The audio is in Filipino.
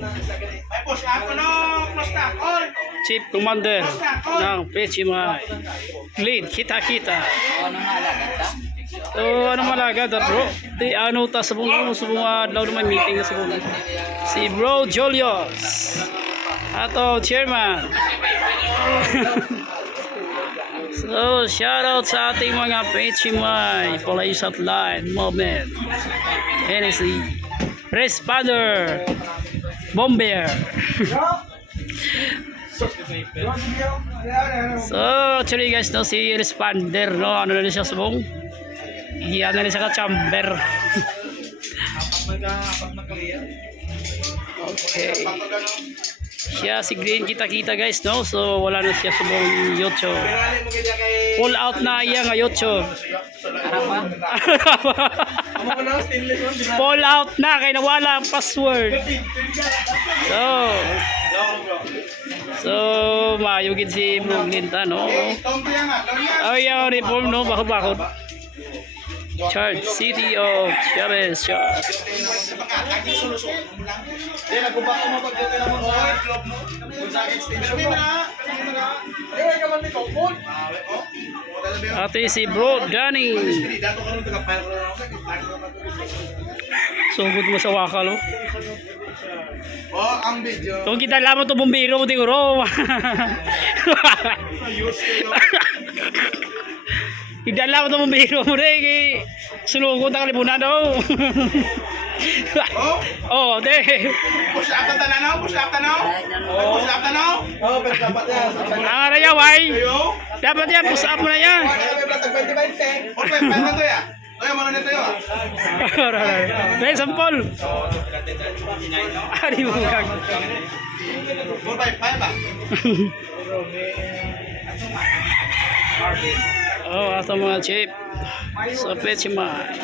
May push ako no, close na all. Chief Commander ng Pechimay. Lead, kita-kita. So, ano malaga da bro? Di ano ta sa bunga adlaw na may meeting sa bunga. Si Bro Julius. Ato chairman. So, shout out sa ating mga Pechimay Police Hotline Movement. NSC Responder Bomber. So, actually guys, no, si Responder, no, ano na siya subong? Iyan na siya ka-chamber. Okay. Siya si Green kita-kita guys, no? So, wala na siya subong YouTube. Pull out na iya nga YouTube. Pull out na, kaya nawala ang password. So, mayugin si Brooklyn ta, no? Ay, yung reform, no? Bakod-bakod. Charge City of Chavez. Ate si Bro Danny. Sugod mo sa wakal, oh. Oh, ang video. Kung kita lamang ito bumbiro mo tinguro. Kita lamang ito bumbiro mo rin. Sunugod ang kalipunan daw. Oh, de. Push up na tanaw, push up tanaw. Push up tanaw. Oh, pero dapat yan. Ang arayaw ay. Dapat yan, push up mo na yan. Okay, paano to ya? Toyo, mana nito yo? Dahil sampol. Ari mo kag. 4-5 ba? Oh, ato mga chip. Sa Pechimay.